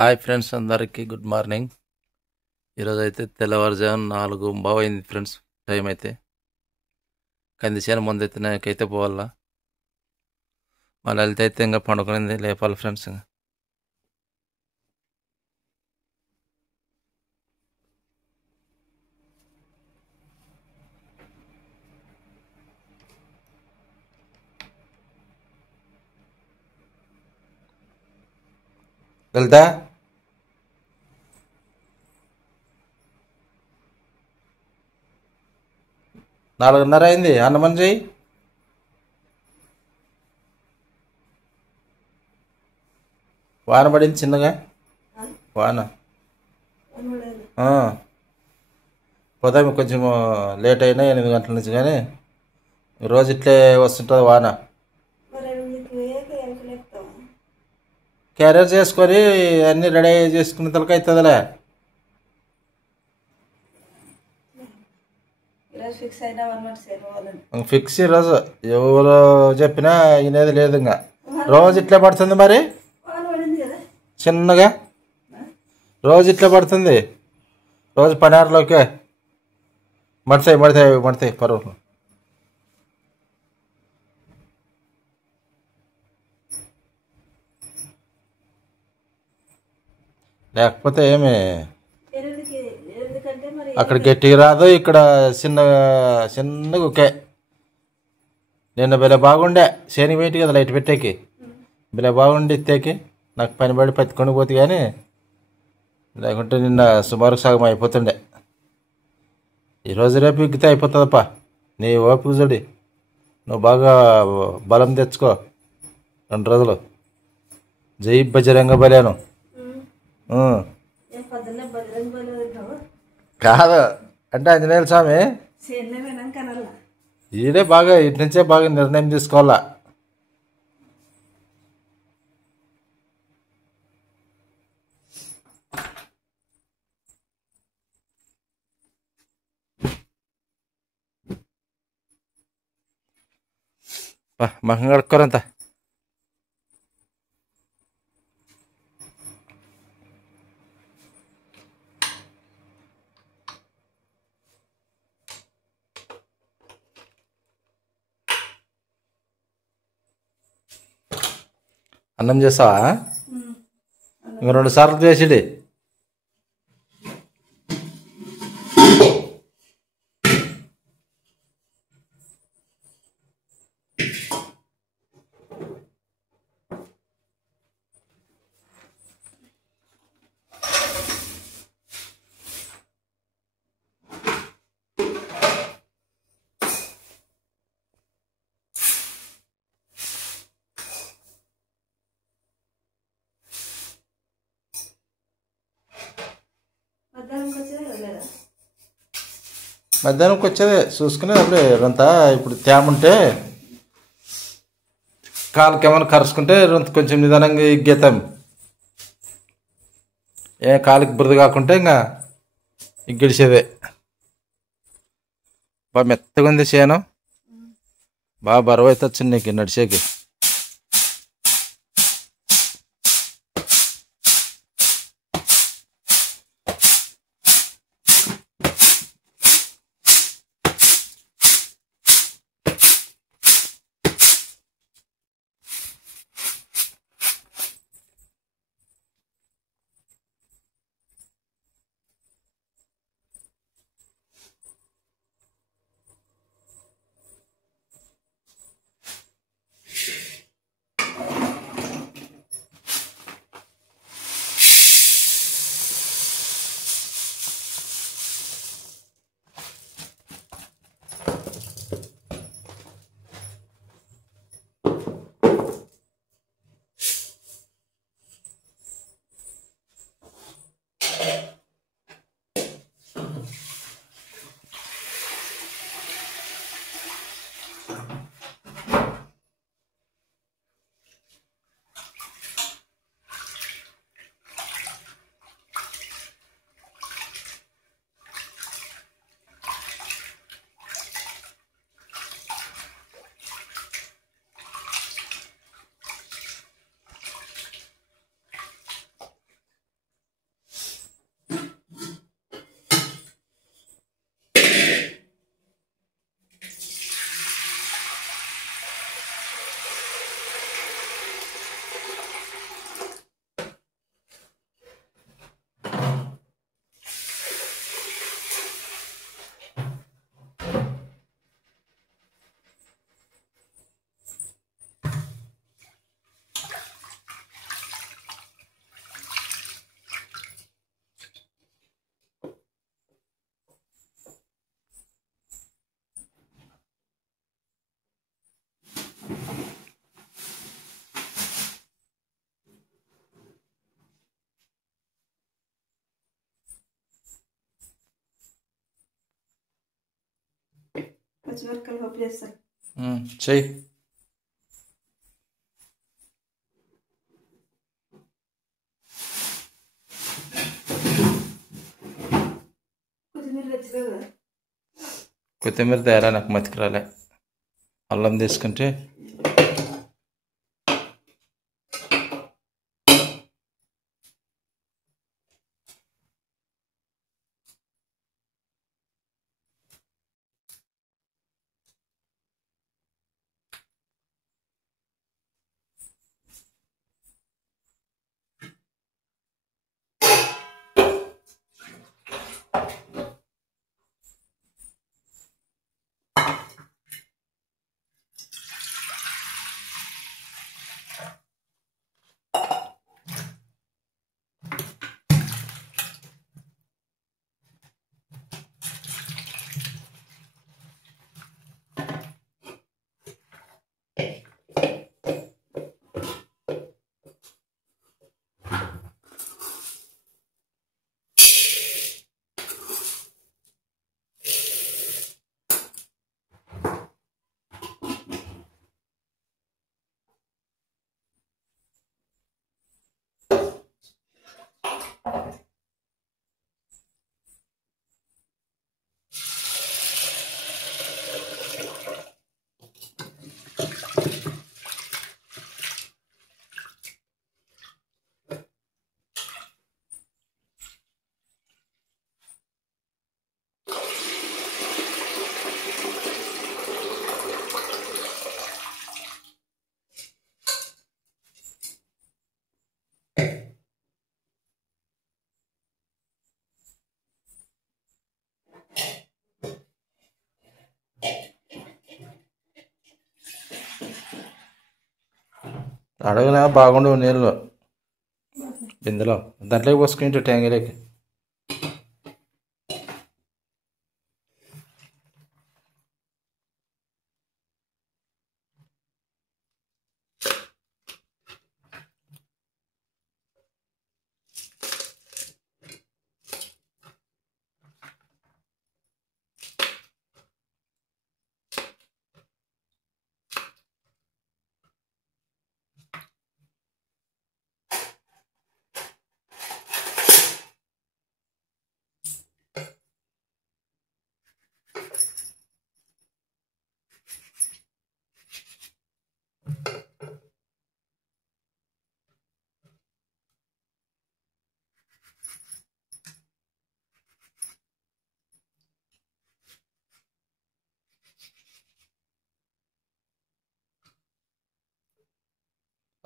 Hi friends, అందరికీ good morning. ఈరోజైతే తెల్లవారుజామున 4:15 అయింది ఫ్రెండ్స్. టైం అయితే కంది చేను ముందైతే నాకైతే పోవాలా. మా లలిత అయితే ఇంకా పండుకునింది, లేపాలి ఫ్రెండ్స్. లలిత 4:30 అయింది, అన్నమని చెయ్యి. వాన పడింది చిన్నగా, వాన. ఆ, ఉదయం కొంచెం లేట్ అయినా 8 గంటల నుంచి, కానీ రోజు ఇట్లే వస్తుంటుంది వాన. క్యారియర్ చేసుకొని అన్నీ రెడీ చేసుకున్న తలక అవుతుందిలే. ఫిక్స్ ఈరోజు ఎవరు చెప్పినా వినేది లేదు. ఇంకా రోజు ఇట్లే పడుతుంది, మరి చిన్నగా రోజు ఇట్లే పడుతుంది. రోజు పనారులోకే మడతాయి పరువులు. లేకపోతే ఏమి అక్కడ గట్టిగా రాదు, ఇక్కడ చిన్నగా ఒకే. నిన్న బిలే బాగుండే, శని పెట్టి కదా లైట్ పెట్టేకి, బిలే బాగుండి ఇత్తేకి నాకు పని పడి పత్తుకొని పోతే, కానీ లేకుంటే నిన్న సుమారు సగం అయిపోతుండే. ఈరోజు రేపు ఎక్కితే అయిపోతుందప్పా. నీ ఓపిక చూడి, నువ్వు బాగా బలం తెచ్చుకో. 2 రోజులు జై బజరంగ బలేను. కాదు అంటే ఆంజనేయుల స్వామి ఈడే బాగా ఇటు నుంచే బాగా నిర్ణయం తీసుకోవాలా. మహం కడుక్కోరంతా. అన్నం చేస్తావా? ఇంక 2 సార్లు చేసిడి. మధ్యాహ్నంకి వచ్చేదే చూసుకునేది. అప్పుడే రొంత ఇప్పుడు తేమ ఉంటే కాలుకి ఏమైనా కరుచుకుంటే రొంత కొంచెం నిదానంగా ఇగ్గేతాం. కాలుకి బురద కాకుంటే ఇంకా ఇగ్గడిసేదే. బాగా మెత్తగా ఉంది చేను, బాగా బరువు అయితే వచ్చింది నీకు నడిచేకి. పచ్చిమిరపకాయలు పప్పు చేస్తాను. చెయ్యి. కొత్తిమీర తెచ్చుకో కదా. కొత్తిమీర తయారా నాకు మతికి రాలే. అల్లం తీసుకుంటే అడగనా బాగుండవు నీళ్ళు బిందెలో దాంట్లోకి పోసుకుంటే ట్యాంగీలోకి.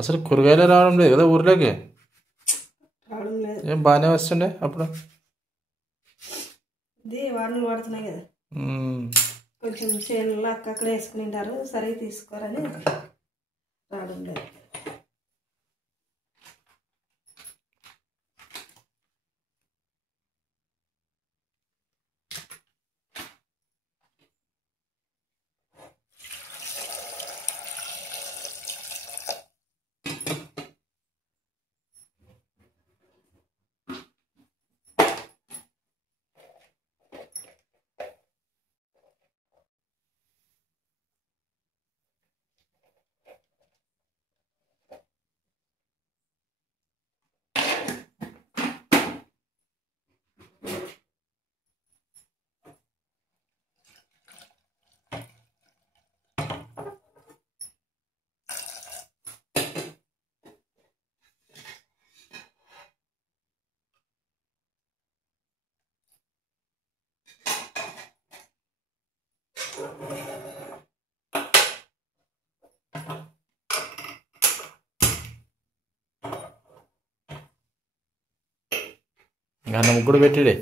అసలు కూరగాయలే రావడం లేదు కదా ఊర్లోకి. రావడం లేదు. ఏం బాగానే వస్తుండే అప్పుడు. ఇది వానలు పడుతున్నాయి కదా, కొంచెం చేనుల్లో అక్కడ వేసుకుని ఉంటారు, సరిగ్గా తీసుకోరని రావడం లేదు. అన్నం కూడా పెట్టిడే.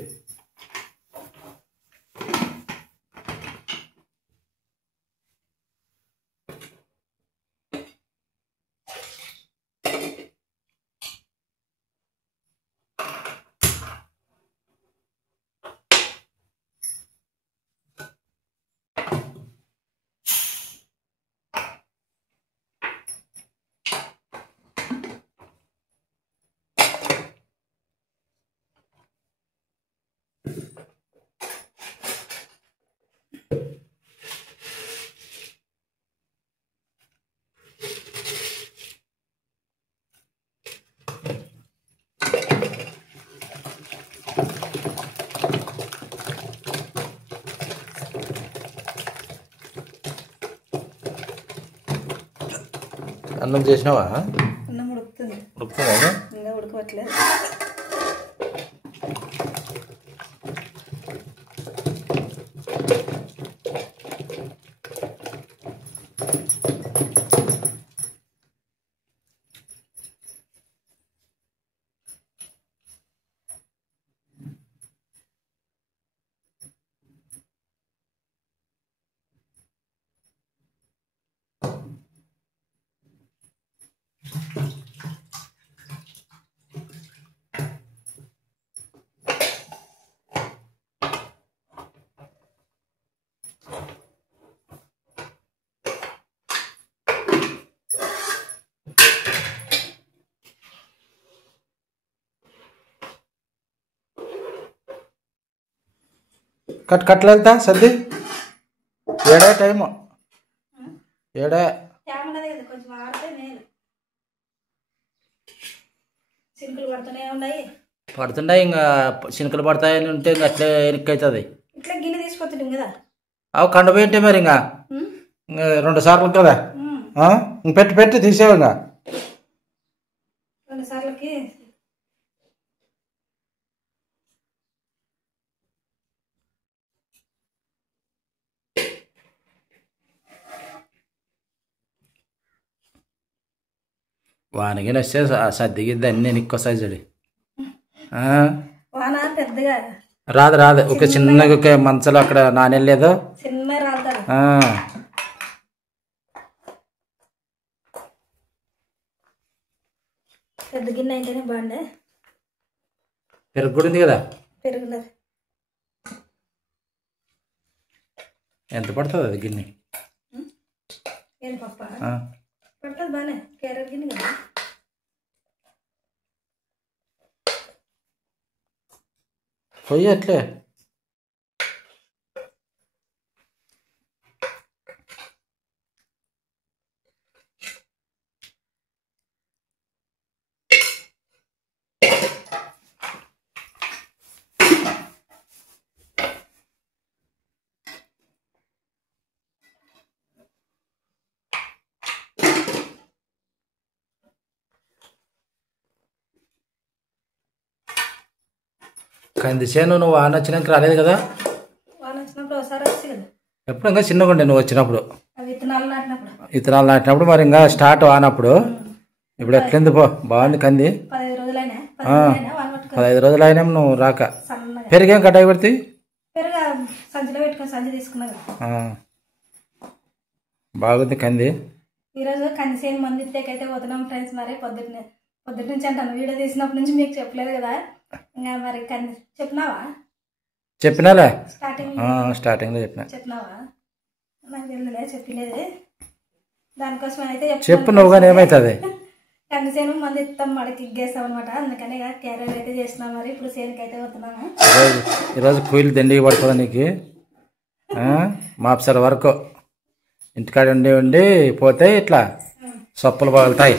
అన్నం చేసినావా? అన్నం ఉడుకుతుంది. ఉడుకుతుందా? ఇంకా ఉడకట్లేదు. కట్లు వెళ్తా సర్ది ఏడా టైము ఏడా కొంచెం ఆడితే నేను చినుకులు పడుతూనే ఉన్నాయి. పడుతుంటాయి. ఇంకా చినుకలు పడతాయని ఉంటే ఇంకా అట్లే ఎనిక్కి అవుతుంది. ఇట్లా గిన్నె తీసుకొచ్చాం కదా. అవి కండపోయింటే మరి ఇంకా 2 సార్లు కదా. ఇంక పెట్టి తీసేవు. ఇంకా 2 సార్లకి వానగిన వస్తే సర్దిగిద్ది అన్నీ ఎనిక్కొస్తాయి చూడు. వాన పెద్దగా రాదు. ఒక చిన్నగా ఒక మంచలు అక్కడ నానెళ్ళలేదు. చిన్న రాలుతాడు. పెద్ద గిన్నె అయితేనే బాగుండే. పెరుగు కూడా ఉంది కదా. పెరుగులేదు. ఎంత పడుతుంది అది గిన్నె? ఏం పప్ప పడుతుంది బాగానే. కేరళ గిన్నె కదా. పొయ్యి అట్లే కంది చేను నువ్వు వాన వచ్చినాక రాలేదు కదా. వాన వచ్చినప్పుడు ఒకసారి వచ్చి కదా. ఎప్పుడు ఇంకా చిన్నగా ఉండే నువ్వు వచ్చినప్పుడు. విత్తనాలు నాటినప్పుడు మరి ఇంకా స్టార్ట్ వానప్పుడు. ఇప్పుడు ఎట్లయింది పో బాగుంది కంది. 15 రోజులైనా 15 రోజులు అయినా నువ్వు రాక. పెరిగేం కట్టాయి పెడితే పెరుగు సంచిలో పెట్టుకొని సంచి తీసుకున్నా కదా. బాగుంది కంది. ఈరోజు కంది సేను మంది ఇత్తేకైతే పోతున్నాం ఫ్రెండ్స్. మరి పొద్దుటి నుంచి అంటాను. వీడియో తీసినప్పటి నుంచి మీకు చెప్పలేదు కదా. ఇంకా మరి కంది చెప్పినాలే. స్టార్టింగ్లో చెప్పినావా? నాకు తెలియలే, చెప్పలేదు. దానికోసం అయితే చెప్పు నువ్వు కానీ ఏమవుతుంది. కంది సేను మంది ఇస్తాం మడికి ఇగ్గేస్తాం అనమాట. అందుకని క్యారెట్ అయితే చేస్తున్నాం. మరి ఇప్పుడు సేనుకి అయితే పోతున్నాము. ఈరోజు కూలీలు దండికి పడుతుంది నీకు. మాప్సర్ వరకు ఇంటికాడ ఉండి పోతే ఇట్లా సొప్పులు పగులుతాయి.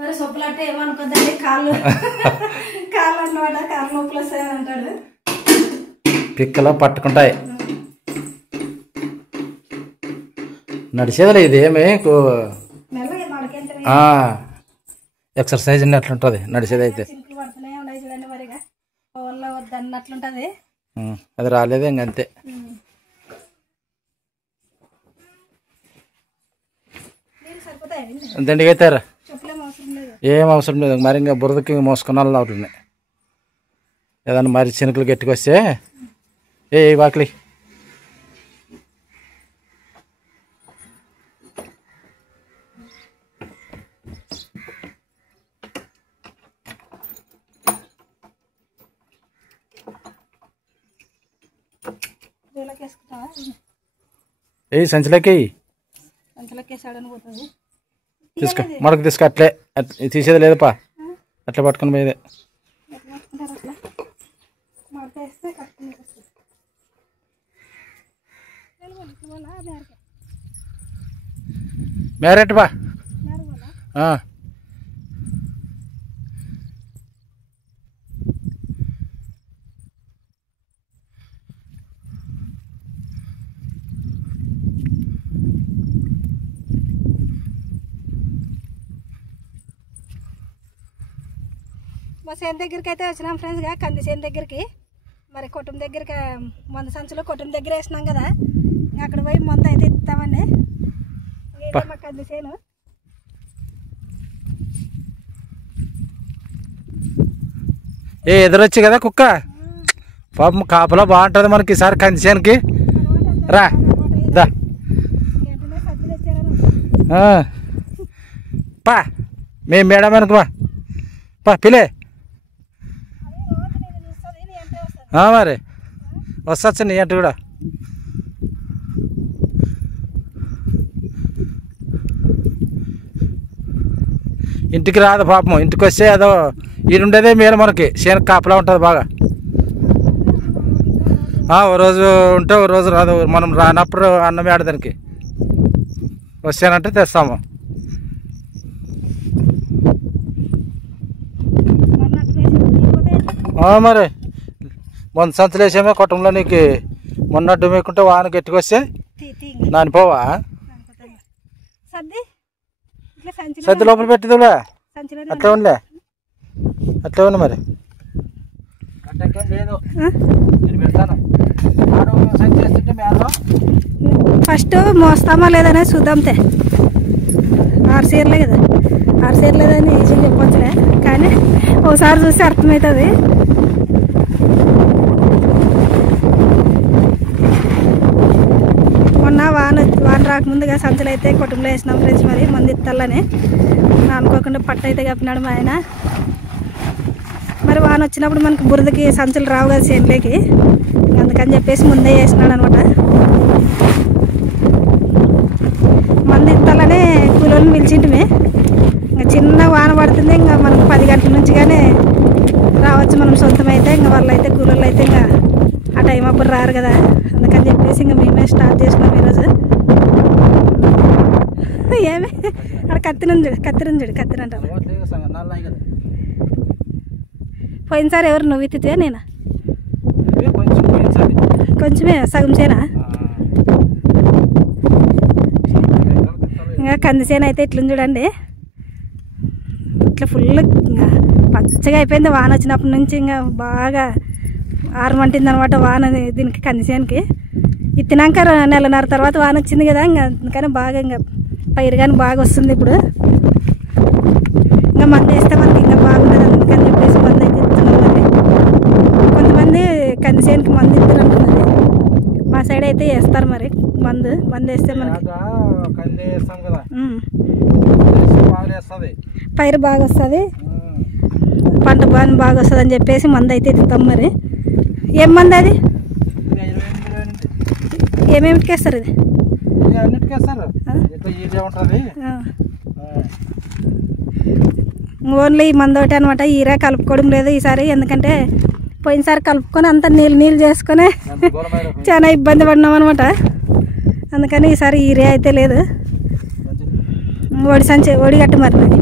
మరి సొప్పులు అంటే ఏమనుకోద్దండి. కాళ్ళు అన్నమాట. కాళ్ళు నొప్పులు వస్తాయని అంటాడు. పిక్కలో పట్టుకుంటాయి. నడిచేదిలే ఇది. ఏమి ఎక్సర్సైజ్ అట్లుంటుంది నడిచేది అయితే. అది రాలేదు ఇంకంతే. దండిగా అవుతారా? ఏం అవసరం లేదు. మరి ఇంకా బురదకి మోసుకున్న వాళ్ళు అవుతుంది. ఏదన్నా మరి చినుకులు గట్టికొస్తే వాకిలి సంచిలోకి తీసుకో. మడకు తీసుకో. అట్లే తీసేది లేదపా. అట్లా పట్టుకుని పోయేదే. మేరెట్ బా. మా చేను దగ్గరికి అయితే వచ్చినాం ఫ్రెండ్స్గా, కంది చేను దగ్గరికి. మరి కుటుంబం దగ్గరికి మంద సంచులో కుటుంబం దగ్గర వేసినాం కదా, అక్కడ పోయి మంద అయితే ఇస్తామండి. ఇదే మా కంది చేను. ఎదురొచ్చి కదా కుక్క పాపం కాపలా బాగుంటుంది మనకి ఈసారి కంది చేనుకి. రా దా పా మేము మేడం అనుకుమా పా పిలే మరి వస్తా నీ అంట కూడా. ఇంటికి రాదు పాపం, ఇంటికి వస్తే ఏదో ఈడుండేదే మేలు మనకి, చేను కాపలా ఉంటుంది బాగా. ఓ రోజు ఉంటే ఓ రోజు రాదు, మనం రానప్పుడు అన్నం ఆడదానికి వచ్చానంటే తెస్తాము. మరి మొన్న సంచులు వేసామే కుటుంబంలో నీకు, మొన్న అడ్డు మేకుంటే వాన గట్టికొస్తే నానిపోవా సద్ది లోపల పెట్టిదిలే, అట్లా ఉండలే అట్లా ఉంది మరి. ఫస్ట్ మోస్తామా లేదనే చూద్దాంతే. 6 చీరలే కదా, 6 చీరలు లేదని ఈజీగా చెప్పొచ్చులే, కానీ ఒకసారి చూస్తే అర్థమవుతుంది. మొన్న వాన రాకముందుగా సంచులు అయితే కుటుంబంలో వేసినాం ఫ్రెండ్స్. మరి మంది ఇత్తాలని అనుకోకుండా పట్టు అయితే కప్పినాడు మా ఆయన. మరి వాన వచ్చినప్పుడు మనకి బురదకి సంచులు రావు కదా చేనులోకి, అందుకని చెప్పేసి ముందే వేసినాడు అనమాట. మంది ఇత్తాలని కూలోళ్ళని పిలిచింటిమే. ఇంకా చిన్న వాన పడుతుంది, ఇంకా మనకు 10 గంటల నుంచి కానీ రావచ్చు మనం సొంతమైతే. ఇంకా వాళ్ళు అయితే కూలోళ్ళు అయితే ఇంకా ఆ టైం అప్పుడు రారు కదా, అందుకని చెప్పేసి ఇంకా మేమే స్టార్ట్ చేసినాం ఈరోజు. ఏమి అక్కడ కత్తిరంజుడు అంటారు. పోయినసారి ఎవరు నువ్వు ఎత్తితే నేనా? కొంచెమే సగం చేనా. ఇంకా కంది చేను అయితే ఇట్లుంది చూడండి, ఇట్లా ఫుల్ పచ్చగా అయిపోయింది వాన వచ్చినప్పటి నుంచి. ఇంకా బాగా ఆరమంటింది అనమాట వాన దీనికి కంది చేనుకి. ఇత్తినాక 1.5 నెలల తర్వాత వాన వచ్చింది కదా, ఇంకా అందుకని బాగా ఇంకా పైరు కానీ బాగా వస్తుంది ఇప్పుడు. ఇంకా మందు వేస్తే మనకి ఇంకా బాగుంటుంది, అందుకని చెప్పేసి మందు అయితే ఇస్తున్నాం. మరి కొంతమంది కంది చేనుకి మందు ఇస్తారు అంటున్నది, మా సైడ్ అయితే వేస్తారు. మరి మందు వేస్తే మనకి పైరు బాగా వస్తుంది, పంట బాగా వస్తుంది అని చెప్పేసి మందు అయితే ఇస్తాం. మరి ఏం మందు అది, ఏమేమిటికి వేస్తారు? ఇది ఓన్లీ ఈ మందు ఒకటి అనమాట. ఈరా కలుపుకోవడం లేదు ఈసారి, ఎందుకంటే పోయినసారి కలుపుకొని అంతా నీళ్ళు చేసుకొని చాలా ఇబ్బంది పడినాం అనమాట. అందుకని ఈసారి ఈరే అయితే లేదు. ఒడిగట్టు మరి నాకు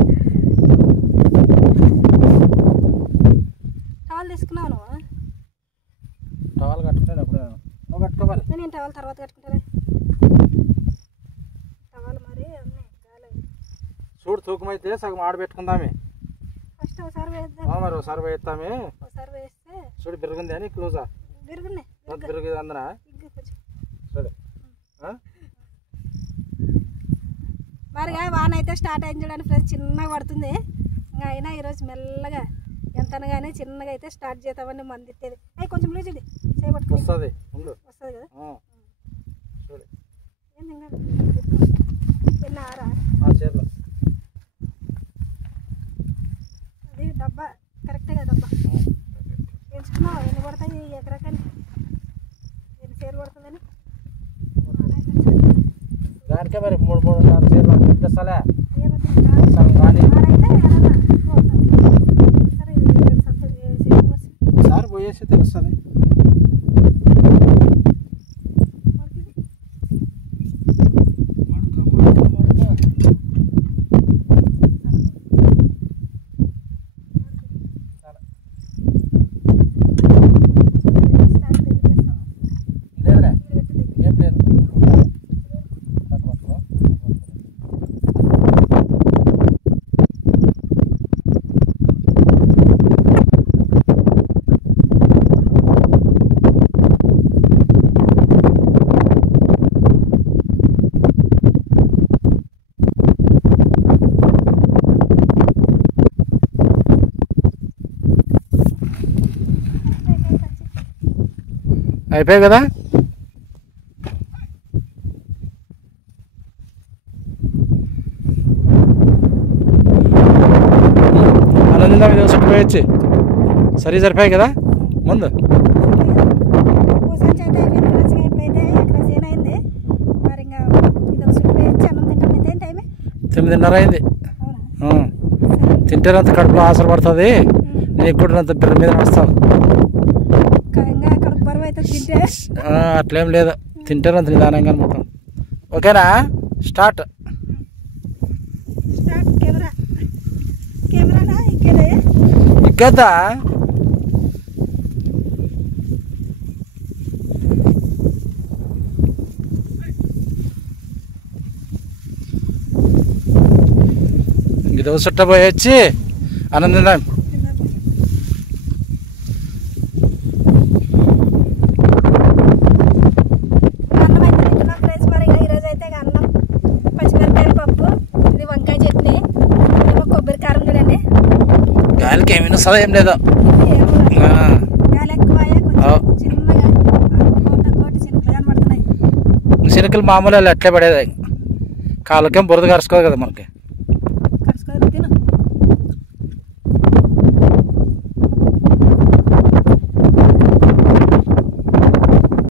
టవల్ తీసుకున్నావు నువ్వు? టవల్ కట్టుకున్నాను కట్టుకోవాలి, నేను టవల్ తర్వాత కట్టుకుంటాను. టవల్ మరి చూడు తూకం అయితే సగం ఆడబెట్టుకుందామే. ఫస్ట్ ఒకసారి వేద్దాం, మరి ఒకసారి వేస్తామే. ఒకసారి వేస్తే చూడు బిరుగుంది అని క్లోజా బిరుగు అందరా చూడు. మరిగా వాన అయితే స్టార్ట్ అయింది చూడండి ఫ్రెండ్స్, చిన్నగా పడుతుంది. ఇంకా అయినా ఈరోజు మెల్లగా ఎంతనగానే చిన్నగా అయితే స్టార్ట్ చేద్దామని మంది ఇచ్చేది. అవి కొంచెం లూజుడి చేపట్టుకు వస్తుంది కదా. చూడు ఏంది ఇంకా చిన్న ఆరా అది డబ్బా కరెక్టే కదా. డబ్బా ఎంచుకున్నావు ఎన్ని పడతాయి ఎకరాకని, ఎన్ని సేరు పడుతుందని దానికే మరి 3-4 సేర్లు పెట్టేస్తాలే. సార్ పోయేసి తెలుస్తుంది. అయిపోయాయి కదా. అలా ఇది చుట్టూ పోయొచ్చి సరే సరిపోయాయి కదా ముందు. కూర్చొని చేత అయిపోయింది మంచిగా. ఇప్పుడైతే ఎక్కడ సేన్ అయింది మరి ఇంకా ఇది ఒకసారి పోయొచ్చి అన్నం తింటాం. అయితే ఏం టైమే 9:30 అయింది. అవునా? తింటేనంత కడుపులో ఆసర పడుతుంది, నీకు కూడా అంత బిర్ర మీద వస్తావు. ఇంకా కడుపు బరువు అయితే తింటే అట్లేం లేదు, తింటేనంత నిదానంగా మొత్తం. ఓకేనా? స్టార్ట్. స్టార్ట్. కెమెరానా ఇక్కేదే ఇక్కద్దా ఇది చుట్ట పోయొచ్చి అన్నం తిందాం. అన్నం అయితే తింటున్నాం ఫ్రెండ్స్. మరి ఈరోజు అయితే అన్నం, పచ్చిమిరపకాయల పప్పు, ఇది వంకాయ చట్నీ, ఏమో కొబ్బరి కారం చూడండి. గాలికి ఏమైనా వస్తుందో ఏం లేదు. గాలి ఎక్కువ చిన్నగా కోటి చినుకులు కనబడుతున్నాయి. శనకలు మామూలు అట్లే పడేది, కాళ్ళకేం బురద కరుచుకోదు కదా మనకి. కలుసుకోదు తిను.